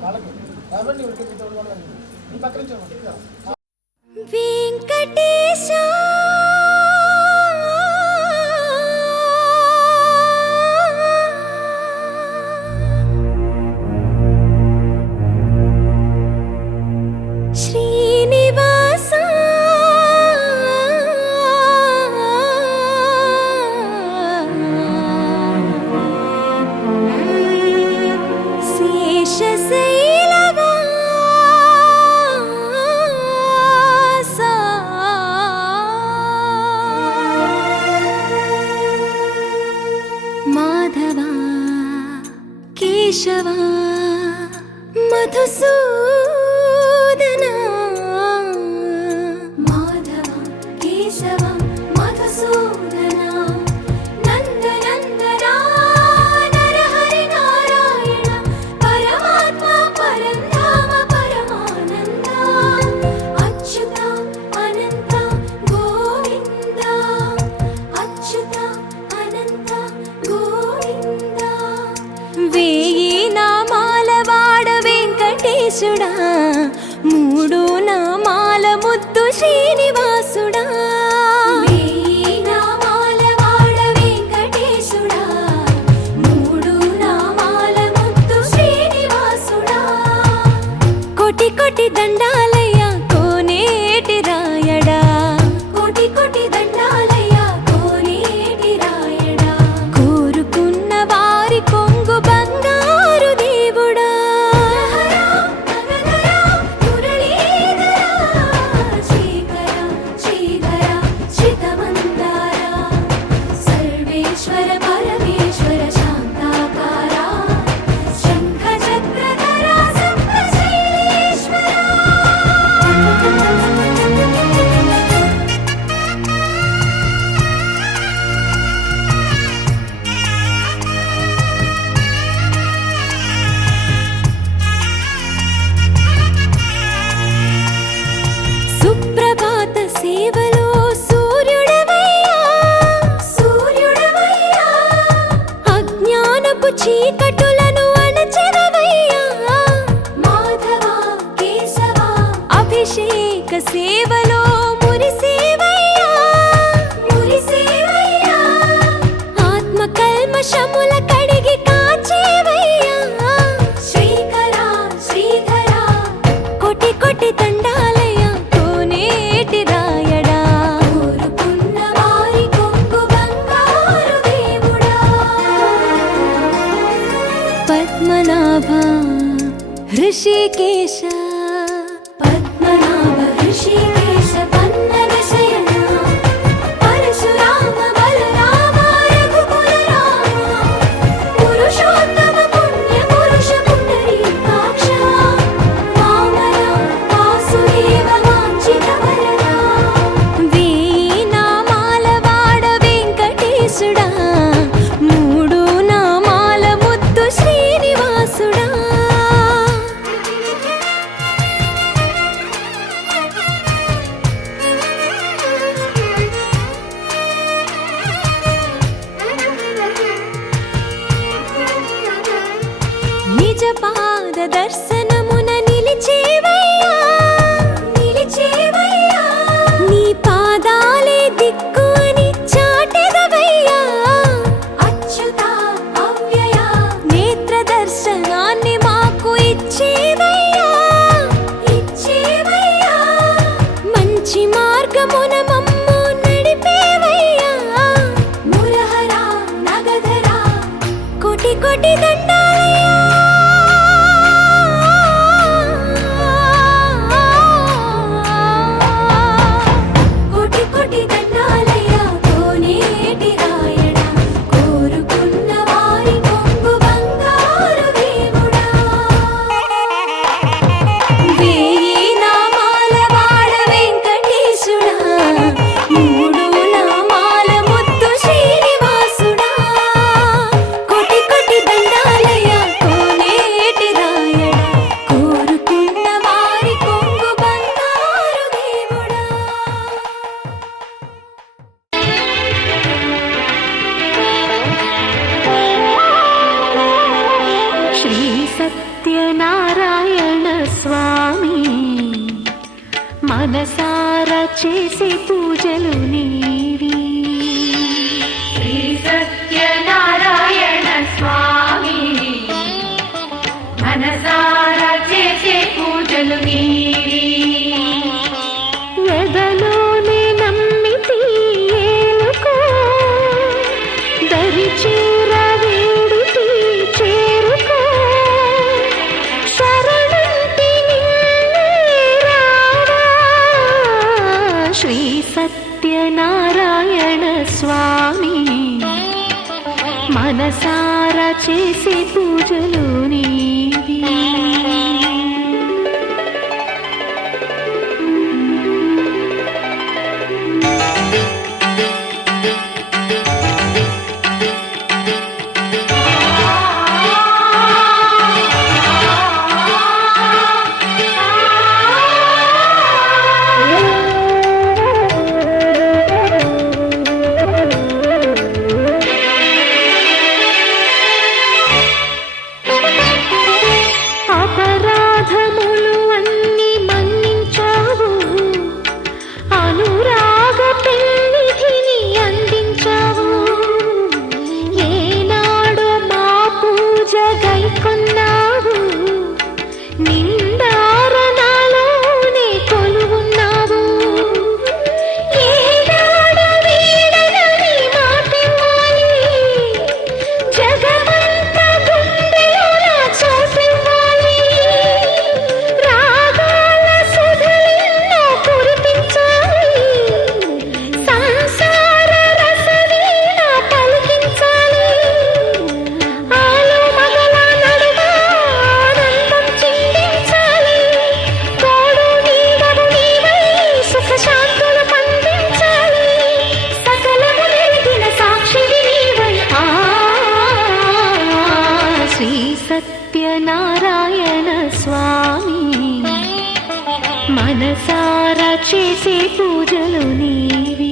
వాళ్ళకి ఇవ్వండి ఈ పక్క నుంచి వెంకటేశ శ్రీనివాస మాధవ కేశవ మధుసూదన మాధవ కేశవ మధుసూదన వేయి నామాల వాడ వెంకటేశుడా, మూడు నామాల ముద్దు శ్రీనివాసుడా. వేయి నామాల వాడ వెంకటేశుడా, మూడు నామాల ముద్దు శ్రీనివాసుడా. కోటి కోటి దండాలయ్యా కోనేటి రాయడా, కోటి కోటి దండాలయ్యా కోనేటి రాయడా. కోరుకున్న వారి కొంగు బంగారు దేవుడా. సర్వేశ్వర పరమేశ్వర శాంతాకారా, శంఖ చక్రధరా సప్తశైలేశ్వరా. సుప్రభాత సేవలో సూర్యుడవయ్యా, సూర్యుడవయ్యా. అజ్ఞానపు చీకటులను అణచెదవయ్యా. మాధవ కేశవ అభిషేక సేవలో మురిసేవయ్యా, మురిసేవయ్యా. ఆత్మ కల్మషముల కడిగి కాచేవయ్యా. శ్రీకర శ్రీధర కోటి కోటి దండాలయ్యా కోనేటి రాయడా. కోరుకున్న వారి కొంగు బంగారు దేవుడా. పద్మనాభ హృషికేశ, పద్మనాభ హృషికేశ పన్నగ శయన. పరశురామ బలరామ రఘుకుల రామ, పురుషోత్తమ పుణ్య పురుష పుండరీకాక్ష. వామన వాసుదేవ వాంఛిత వరదా. వేయి నామాల వాడ వెంకటేశుడా, మూడు నామాల ముద్దు శ్రీనివాసుడా. నిజ పాద దర్శనమున నిలిచేవయ్యా, నిలిచేవయ్యా. నీ పాదాలే దిక్కు అని చాటెదవయ్యా. అచ్యుత అవ్యయ నేత్ర దర్శనాన్ని మాకు ఇచ్చేవయ్యా, ఇచ్చేవయ్యా. మంచి మార్గమున మమ్ము నడిపేవయ్యా. మురహర నగధర కోటి కోటి దండాలయ్యా. కోటి కోటి దండాలయ్యా కోనేటి రాయడా. కోరుకున్న వారి కొంగు బంగారు దేవుడా. వేయి నామాల వాడ వెంకటేశుడా, మూడు నామాల ముద్దు శ్రీనివాసుడా. కోటి కోటి దండాలయ్యా కోనేటి రాయడా. కోరుకున్న వారి కొంగు బంగారు దేవుడా. శ్రీ సత్యనారాయణ స్వామి, మనసారా చేసే పూజలు నీవి. శ్రీ సత్యనారాయణ స్వామి, మనసారా చేసే పూజలు నీవి. ఎదలోనే నమ్మితి ఏలుకో, దరి చేర వేడితి చేరుకో. శరణంటి నిన్నే రావా. శ్రీ సత్యనారాయణ స్వామి, మనసారా చేసే పూజలు నీవి. సత్యనారాయణ స్వామి మనసారా చేసే పూజలు నీవి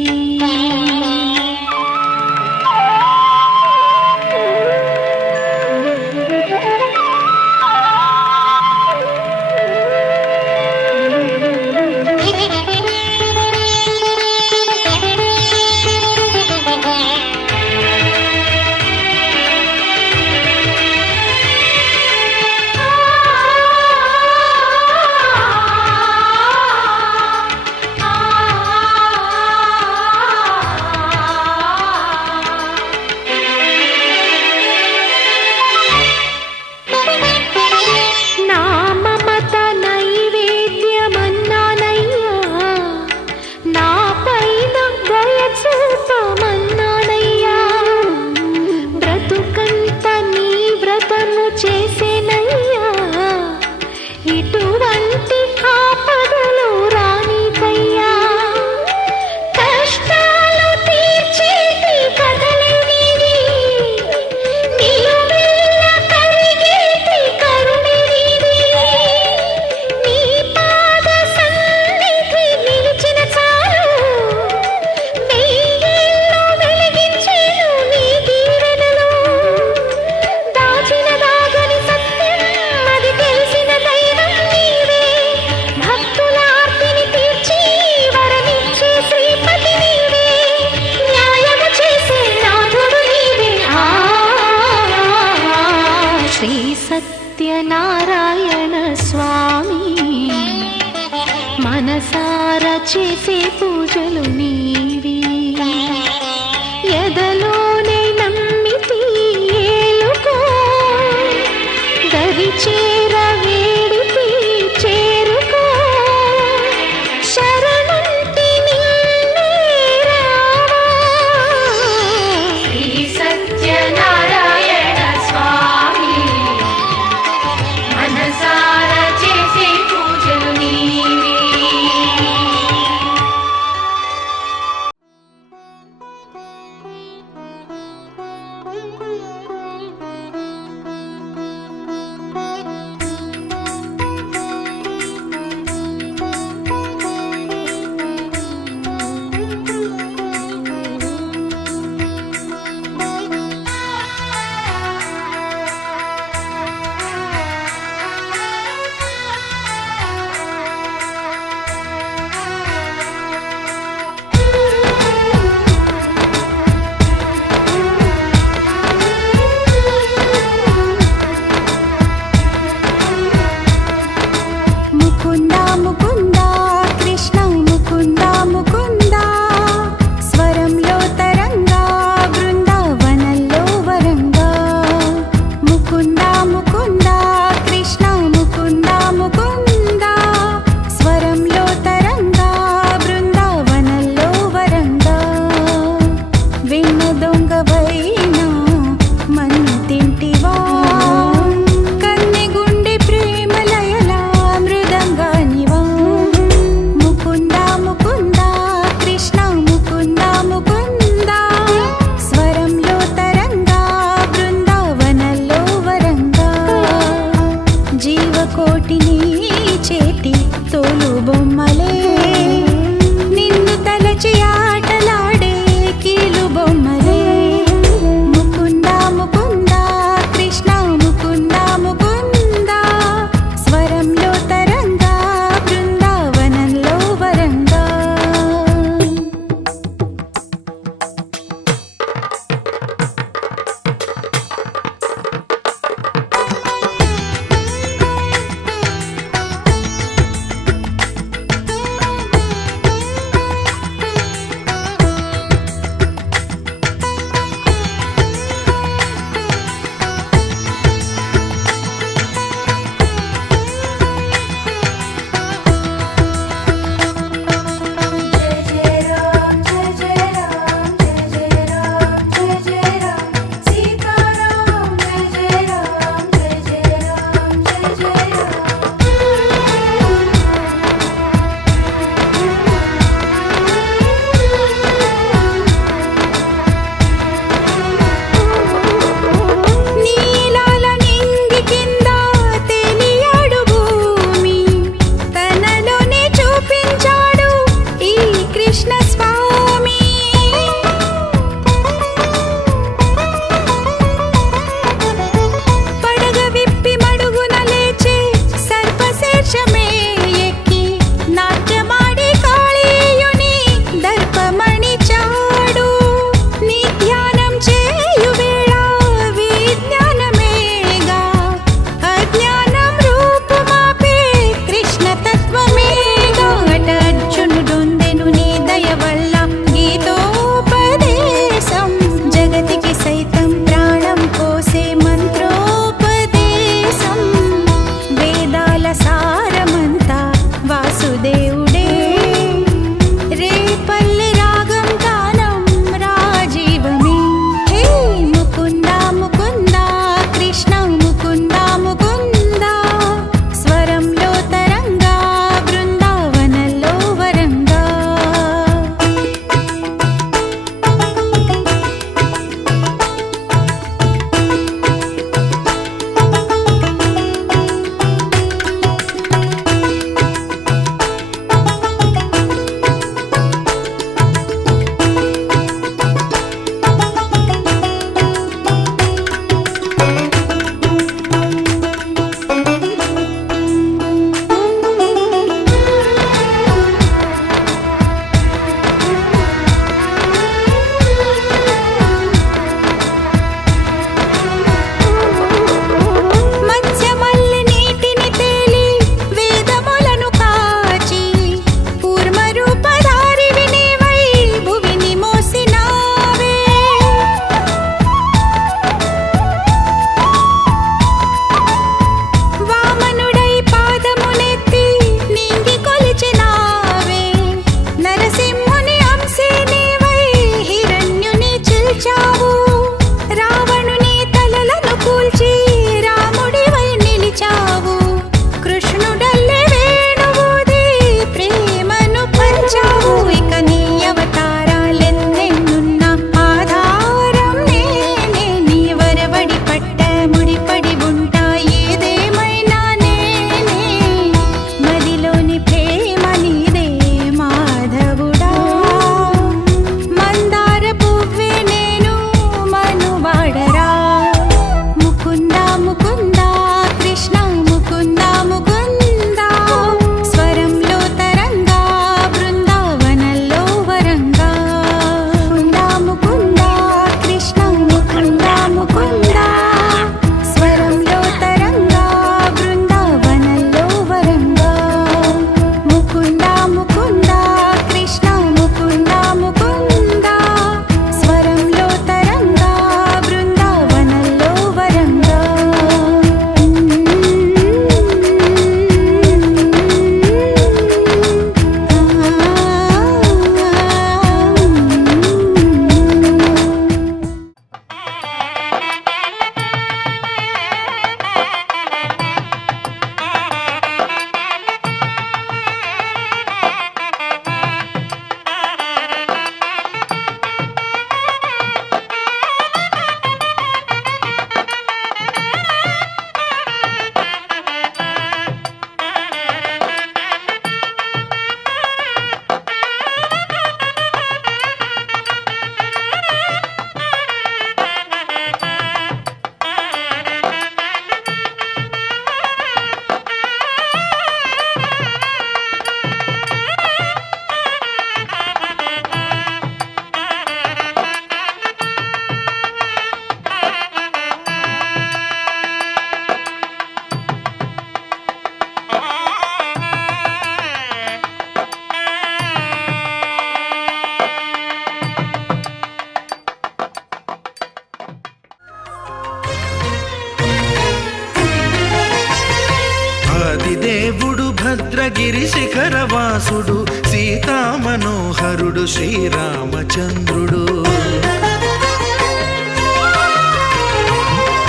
సత్యనారాయణ స్వామి మనసారా చేసే పూజలు నీవి ఎదలోనే నమ్మితి ఏలుకో దరి చేర వేడితి చేరుకో శరణంటి నిన్నే రావా శ్రీ సత్యనారాయణ స్వామి మనసారా చేసే పూజలు నీవి ఆదిదేవుడు భద్రగిరి శిఖరవాసుడు సీతామనోహరుడు శ్రీరామచంద్రుడు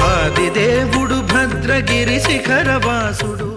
ఆదిదేవుడు భద్రగిరి శిఖరవాసుడు